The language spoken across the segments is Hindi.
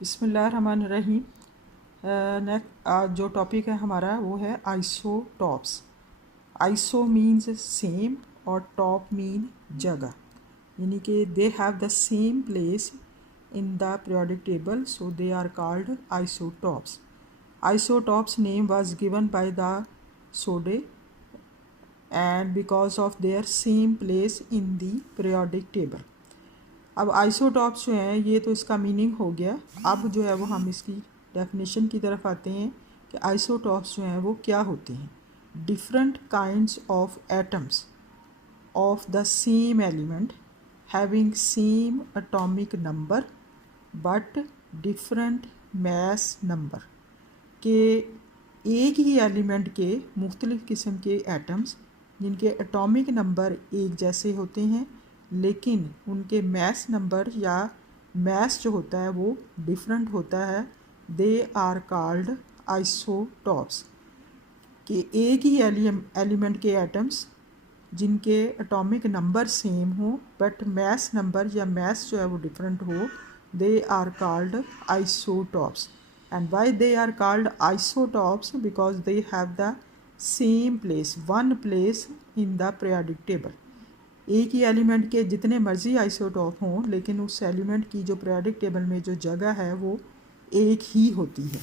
बिस्मिल्लाहिर्रहमानिर्रहीम। नेक्स्ट आज जो टॉपिक है हमारा वो है आइसोटॉप्स। आइसो मीन्स सेम और टॉप मीन जगह, यानी कि they have the same place in the periodic table, so they are called isotopes. Isotopes name was given by the Soddy and because of their same place in the periodic table। अब आइसोटॉप्स जो हैं ये तो इसका मीनिंग हो गया। अब जो है वो हम इसकी डेफिनेशन की तरफ आते हैं कि आइसोटॉप्स जो हैं वो क्या होते हैं। Different kinds of atoms of the same element having same atomic number but different mass number, के एक ही एलिमेंट के मुख्तलिफ़ किस्म के एटम्स जिनके एटॉमिक नंबर एक जैसे होते हैं लेकिन उनके मैस नंबर या मैस जो होता है वो डिफरेंट होता है, दे आर कॉल्ड आइसोटॉप्स। कि एक ही एलिमेंट के एटम्स जिनके एटॉमिक नंबर सेम हो बट मैस नंबर या मैस जो है वो डिफरेंट हो, they are called isotopes. and why they are called isotopes? Because they have the same place, one place in the periodic table। एक ही एलिमेंट के जितने मर्जी आइसोटॉप हों लेकिन उस एलिमेंट की जो पीरियोडिक टेबल में जो जगह है वो एक ही होती है।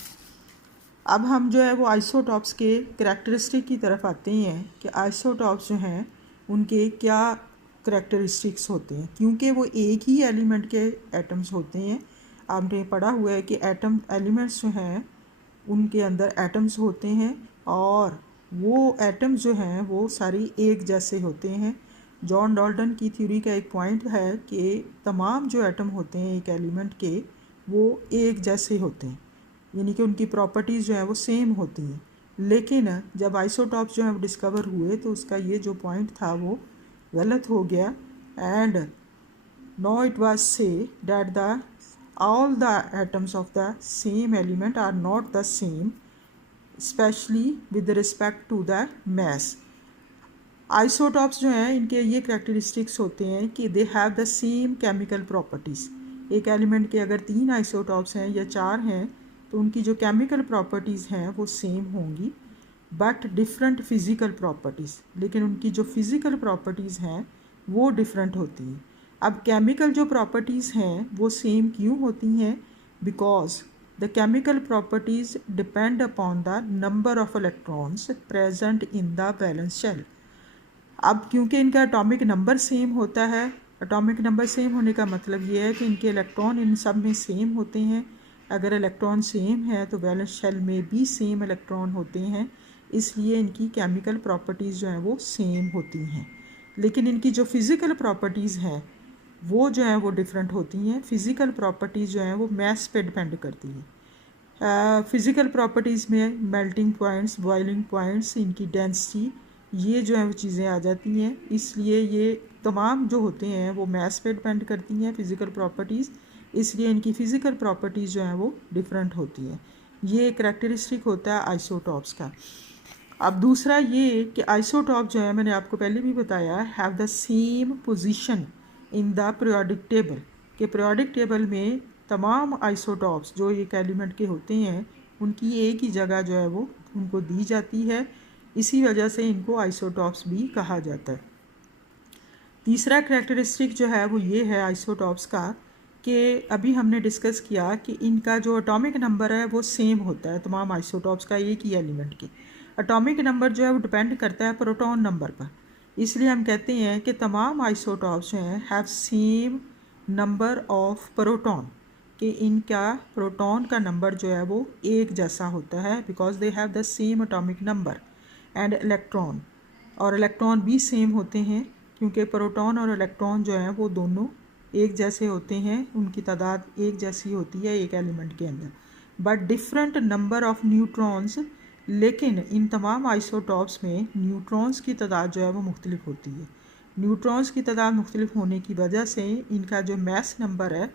अब हम जो है वो आइसोटॉप्स के करैक्टरिस्टिक की तरफ आते हैं कि आइसोटॉप्स जो हैं उनके क्या करैक्टरिस्टिक्स होते हैं। क्योंकि वो एक ही एलिमेंट के एटम्स होते हैं, आपने पढ़ा हुआ है कि एलिमेंट्स जो हैं उनके अंदर एटम्स होते हैं और वो एटम्स जो हैं वो सारी एक जैसे होते हैं। जॉन डाल्टन की थ्योरी का एक पॉइंट है कि तमाम जो एटम होते हैं एक एलिमेंट के वो एक जैसे होते हैं, यानी कि उनकी प्रॉपर्टीज़ जो हैं वो सेम होती हैं। लेकिन जब आइसोटॉप्स जो हैं वो डिस्कवर हुए तो उसका ये जो पॉइंट था वो गलत हो गया। And no it was say that the all the atoms of the same element are not the same, especially with respect to the mass। Isotopes जो हैं इनके ये करैक्टरिस्टिक्स होते हैं कि they have the same chemical properties. एक एलिमेंट के अगर 3 आइसोटॉप्स हैं या 4 हैं तो उनकी जो केमिकल प्रॉपर्टीज़ हैं वो सेम होंगी बट डिफरेंट फिज़िकल प्रॉपर्टीज़, लेकिन उनकी जो फिज़िकल प्रॉपर्टीज़ हैं वो डिफरेंट होती हैं। अब केमिकल जो प्रॉपर्टीज़ हैं वो सेम क्यों होती हैं? Because the chemical properties depend upon the number of electrons present in the valence shell. अब क्योंकि इनका एटॉमिक नंबर सेम होता है, एटॉमिक नंबर सेम होने का मतलब ये है कि इनके इलेक्ट्रॉन इन सब में सेम होते हैं। अगर इलेक्ट्रॉन सेम है तो वैलेंस शेल में भी सेम इलेक्ट्रॉन होते हैं, इसलिए इनकी केमिकल प्रॉपर्टीज़ जो हैं वो सेम होती हैं। लेकिन इनकी जो फिज़िकल प्रॉपर्टीज़ हैं वो जो है वो डिफरेंट होती हैं। फ़िज़िकल प्रॉपर्टीज़ जो हैं वो मैस पे डिपेंड करती हैं। फ़िज़िकल प्रॉपर्टीज़ में मेल्टिंग पॉइंट्स, बॉइलिंग पॉइंट्स, इनकी डेंसिटी, ये जो है वो चीज़ें आ जाती हैं। इसलिए ये तमाम जो होते हैं वो मैस पे डिपेंड करती हैं फ़िज़िकल प्रॉपर्टीज़, इसलिए इनकी फ़िज़िकल प्रॉपर्टीज़ जो हैं वो डिफरेंट होती हैं। ये करैक्टरिस्टिक होता है आइसोटॉप्स का। अब दूसरा ये कि आइसोटॉप जो है मैंने आपको पहले भी बताया have the same position in the periodic table, के पीरियोडिक टेबल में तमाम आइसोटॉप्स जो एक एलिमेंट के होते हैं उनकी एक ही जगह जो है वो उनको दी जाती है, इसी वजह से इनको आइसोटॉप्स भी कहा जाता है। तीसरा करैक्टरिस्टिक जो है वो ये है आइसोटॉप्स का कि अभी हमने डिस्कस किया कि इनका जो एटॉमिक नंबर है वो सेम होता है तमाम आइसोटॉप्स का, एक ही एलिमेंट के। एटॉमिक नंबर जो है वो डिपेंड करता है प्रोटॉन नंबर पर, इसलिए हम कहते हैं कि तमाम आइसोटॉप्स जो हैं have same number of proton, कि इनका प्रोटॉन का नंबर जो है वो एक जैसा होता है because they have the same atomic number and electron, और इलेक्ट्रॉन भी सेम होते हैं क्योंकि प्रोटॉन और इलेक्ट्रॉन जो हैं वो दोनों एक जैसे होते हैं, उनकी तादाद एक जैसी होती है एक एलिमेंट के अंदर, but different number of neutrons. लेकिन इन तमाम आइसोटॉप्स में न्यूट्रॉन्स की तादाद जो है वो मुख्तलिफ होती है। न्यूट्रॉन्स की तादाद मुख्तलिफ होने की वजह से इनका जो मैस नंबर है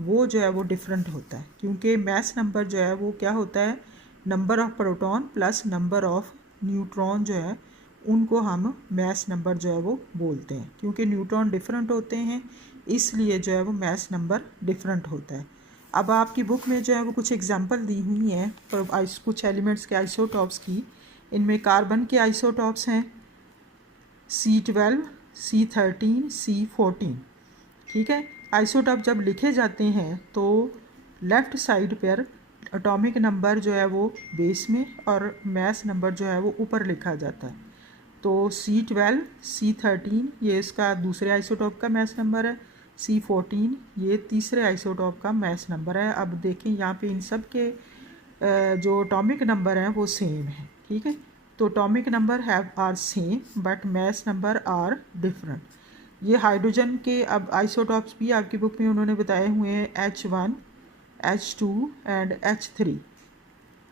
वो जो है वो डिफरेंट होता है, क्योंकि मैस नंबर जो है वो क्या होता है, number of proton plus number of neutron जो है उनको हम मैस नंबर जो है वो बोलते हैं। क्योंकि न्यूट्रॉन डिफरेंट होते हैं इसलिए जो है वो मैस नंबर डिफरेंट होता है। अब आपकी बुक में जो है वो कुछ एग्जांपल दी हुई हैं कुछ एलिमेंट्स के आइसोटॉप्स की। इनमें कार्बन के आइसोटॉप्स हैं C12, C13, C14। ठीक है, आइसोटॉप जब लिखे जाते हैं तो लेफ़्ट साइड पर एटॉमिक नंबर जो है वो बेस में और मैस नंबर जो है वो ऊपर लिखा जाता है। तो C12, C13 ये इसका दूसरे आइसोटॉप का मैस नंबर है, C14 ये तीसरे आइसोटॉप का मैस नंबर है। अब देखें यहाँ पे इन सब के जो एटॉमिक नंबर हैं वो सेम है। ठीक है, तो atomic number are same but mass number are different. ये हाइड्रोजन के अब आइसोटॉप्स भी आपकी बुक में उन्होंने बताए हुए हैं H1, H2 and H3।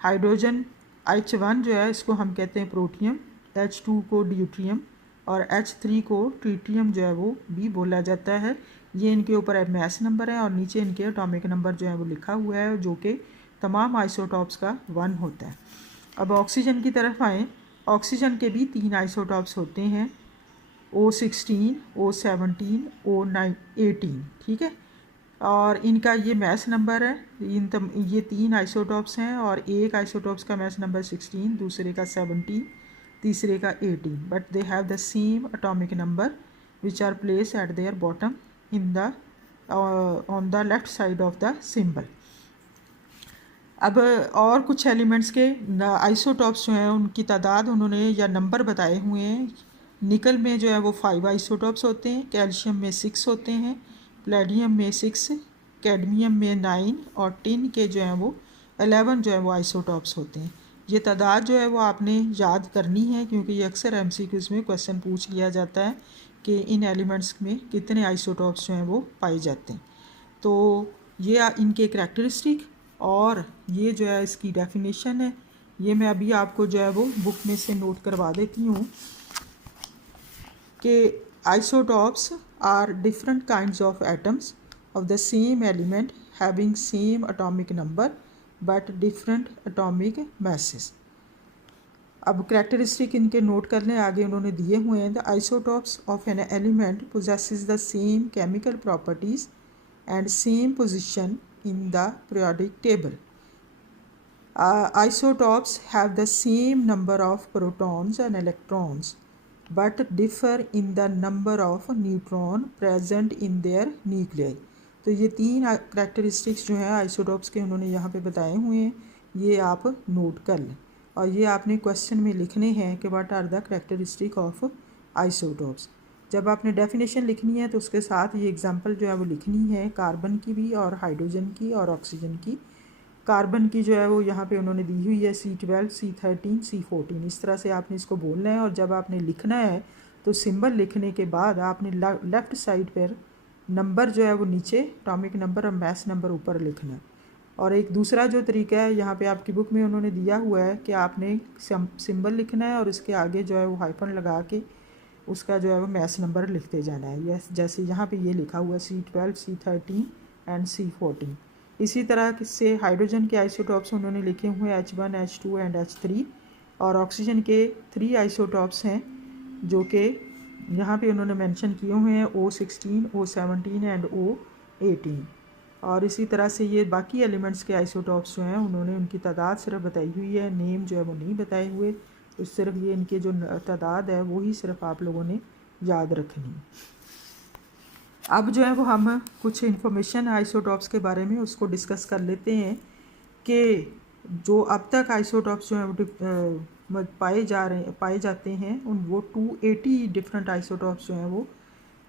Hydrogen H1 जो है इसको हम कहते हैं प्रोटियम, H2 को ड्यूट्रियम और H3 को ट्रिटियम जो है वो भी बोला जाता है। ये इनके ऊपर मैस नंबर है और नीचे इनके एटॉमिक नंबर जो है वो लिखा हुआ है जो कि तमाम आइसोटॉप्स का 1 होता है। अब ऑक्सीजन की तरफ आएँ। ऑक्सीजन के भी 3 आइसोटॉप्स होते हैं O16, O17, O18। ठीक है, और इनका ये मैस नंबर है। ये 3 आइसोटॉप्स हैं और एक आइसोटॉप्स का मैस नंबर 16, दूसरे का 17, तीसरे का 18, but they have the same atomic number which are place at their bottom in the on the left side of the symbol. अब और कुछ एलिमेंट्स के आइसोटॉप्स जो हैं उनकी तादाद उन्होंने या नंबर बताए हुए हैं। निकल में जो है वो 5 आइसोटॉप्स होते हैं, कैल्शियम में 6 होते हैं, प्लेडियम में 6, कैडमियम में 9 और टिन के जो हैं वो 11 जो है वो आइसोटॉप्स होते हैं। ये तादाद जो है वो आपने याद करनी है क्योंकि ये अक्सर MCQs में क्वेश्चन पूछ लिया जाता है कि इन एलिमेंट्स में कितने आइसोटॉप्स जो हैं वो पाए जाते हैं। तो ये इनके करैक्टरिस्टिक और ये जो है इसकी डेफिनेशन है। ये मैं अभी आपको जो है वो बुक में से नोट करवा देती हूँ कि isotopes are different kinds of atoms of the same element having same atomic number but different atomic masses. अब करैक्टरिस्टिक इनके नोट कर लें, आगे उन्होंने दिए हुए हैं। The isotopes of an element possesses the same chemical properties and same position in the periodic table. Isotopes have the same number of protons and electrons but differ in the number of neutron present in their nuclei. तो ये 3 करैक्टरिस्टिक्स जो हैं आइसोटॉप्स के उन्होंने यहाँ पे बताए हुए हैं, ये आप नोट कर लें और ये आपने क्वेश्चन में लिखने हैं कि what are the characteristic of isotopes. जब आपने डेफिनेशन लिखनी है तो उसके साथ ये एग्जांपल जो है वो लिखनी है, कार्बन की भी और हाइड्रोजन की और ऑक्सीजन की। कार्बन की जो है वो यहाँ पे उन्होंने दी हुई है C12, C13, C14। इस तरह से आपने इसको बोलना है और जब आपने लिखना है तो सिंबल लिखने के बाद आपने लेफ़्ट साइड पर नंबर जो है वो नीचे एटॉमिक नंबर और मैस नंबर ऊपर लिखना है। और एक दूसरा जो तरीका है यहाँ पे आपकी बुक में उन्होंने दिया हुआ है कि आपने सिंबल लिखना है और उसके आगे जो है वो हाइफन लगा के उसका जो है वो मैस नंबर लिखते जाना है। यस, जैसे यहाँ पे ये लिखा हुआ है C12, C13 एंड C14। इसी तरह से हाइड्रोजन के आइसोटॉप्स उन्होंने लिखे हुए हैं H1, H2 एंड H3 और ऑक्सीजन के 3 आइसोटॉप्स हैं जो कि यहाँ पे उन्होंने मेंशन किए हुए हैं O16, O17 एंड O18। और इसी तरह से ये बाकी एलिमेंट्स के आइसोटॉप्स जो हैं उन्होंने उनकी तादाद सिर्फ बताई हुई है, नेम जो है वो नहीं बताए हुए। तो सिर्फ ये इनके जो तादाद है वही सिर्फ आप लोगों ने याद रखनी है। अब जो है वो हम कुछ इन्फॉर्मेशन आइसोटॉप्स के बारे में उसको डिस्कस कर लेते हैं कि जो अब तक आइसोटॉप्स जो हैं वो पाए जाते हैं वो 280 डिफरेंट आइसोटॉप्स जो हैं वो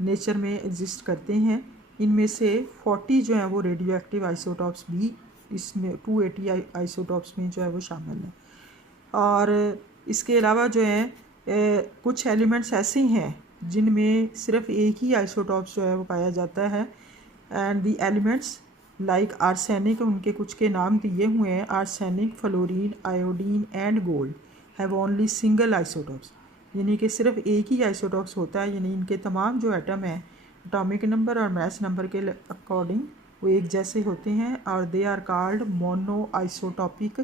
नेचर में एग्जिस्ट करते हैं। इनमें से 40 जो हैं वो रेडियो एक्टिव आइसोटॉप्स भी इसमें 280 आइसोटॉप्स में जो है वो शामिल हैं। और इसके अलावा जो है कुछ एलिमेंट्स ऐसे हैं जिनमें सिर्फ एक ही आइसोटॉप्स जो है वो पाया जाता है। And the elements like arsenic, उनके कुछ के नाम दिए हुए हैं, arsenic, fluorine, iodine and gold have only single isotopes, यानी कि सिर्फ एक ही आइसोटॉप्स होता है। यानी इनके तमाम जो एटम हैं एटॉमिक नंबर और मैस नंबर के अकॉर्डिंग वो एक जैसे होते हैं और they are called mono isotopic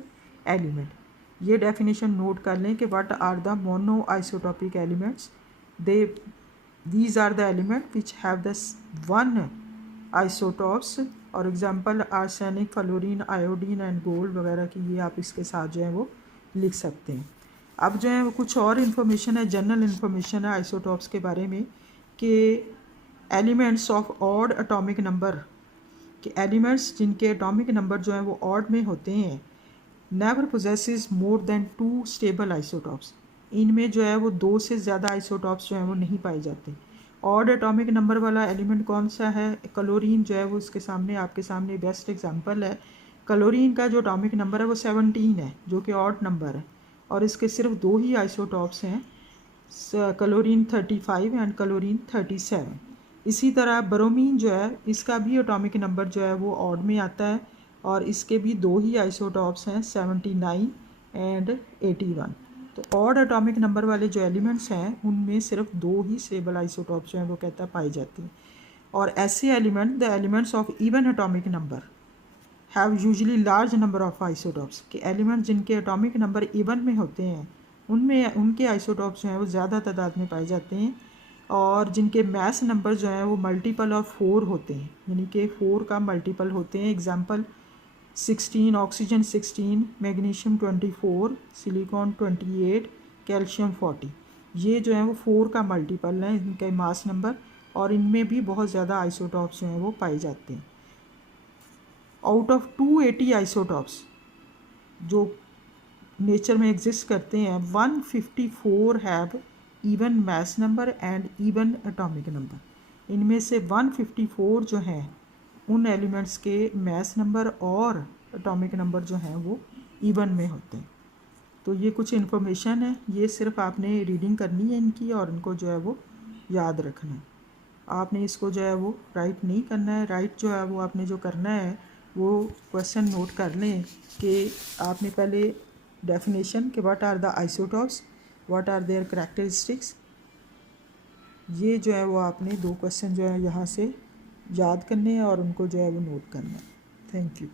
element. ये डेफिनेशन नोट कर लें कि what are the mono isotopic elements. These are the elements which have the one isotopes और example arsenic, fluorine, iodine and gold वगैरह की ये आप इसके साथ जो है वो लिख सकते हैं। अब जो है वो कुछ और इन्फॉर्मेशन है, जनरल इन्फॉर्मेशन है आइसोटॉप्स के बारे में कि elements of odd atomic number, कि एलिमेंट्स जिनके एटॉमिक नंबर जो है वो ऑड में होते हैं, never possesses more than 2 stable isotopes, इनमें जो है वो 2 से ज़्यादा आइसोटॉप्स जो हैं वो नहीं पाए जाते। ऑड एटॉमिक नंबर वाला एलिमेंट कौन सा है? क्लोरीन जो है वो इसके सामने आपके सामने बेस्ट एग्जांपल है। क्लोरीन का जो एटॉमिक नंबर है वो 17 है, जो कि ऑड नंबर है, और इसके सिर्फ 2 ही आइसोटॉप्स हैं, क्लोरीन 35 एंड क्लोरीन 37। इसी तरह ब्रोमीन जो है इसका भी एटॉमिक नंबर जो है वो ऑड में आता है, और इसके भी 2 ही आइसोटॉप्स हैं, 79 एंड 81। तो ऑड एटॉमिक नंबर वाले जो एलिमेंट्स हैं उनमें सिर्फ 2 ही स्टेबल आइसोटॉप्स जो हैं वो कहता है पाई जाती हैं। और ऐसे element, the elements of even atomic number have usually large number of isotopes, के एलिमेंट जिनके एटॉमिक नंबर इवन में होते हैं उनमें उनके आइसोटॉप्स जो हैं वो ज़्यादा तादाद में पाए जाते हैं, और जिनके मैस नंबर जो हैं वो मल्टीपल ऑफ 4 होते हैं, यानी कि 4 का मल्टीपल होते हैं। Example 16 oxygen 16, magnesium 24, silicon 28, calcium 40, ये जो है वो 4 का मल्टीपल है इनके मास नंबर, और इनमें भी बहुत ज़्यादा आइसोटॉप्स जो हैं वो पाए जाते हैं। आउट ऑफ 280 आइसोटॉप्स जो नेचर में एग्जिस्ट करते हैं, 154 have even mass number and even atomic number. इनमें से 154 जो हैं उन एलिमेंट्स के मैस नंबर और एटॉमिक नंबर जो हैं वो इवन में होते हैं। तो ये कुछ इन्फॉर्मेशन है, ये सिर्फ आपने रीडिंग करनी है इनकी, और इनको जो है वो याद रखना है। आपने इसको जो है वो राइट नहीं करना है। राइट जो है वो आपने जो करना है वो क्वेश्चन नोट कर लें कि आपने पहले डेफिनेशन कि what are the isotopes, what are their characteristics, ये जो है वो आपने 2 क्वेश्चन जो है यहाँ से याद करने हैं और उनको जो है वो नोट करना है। Thank you.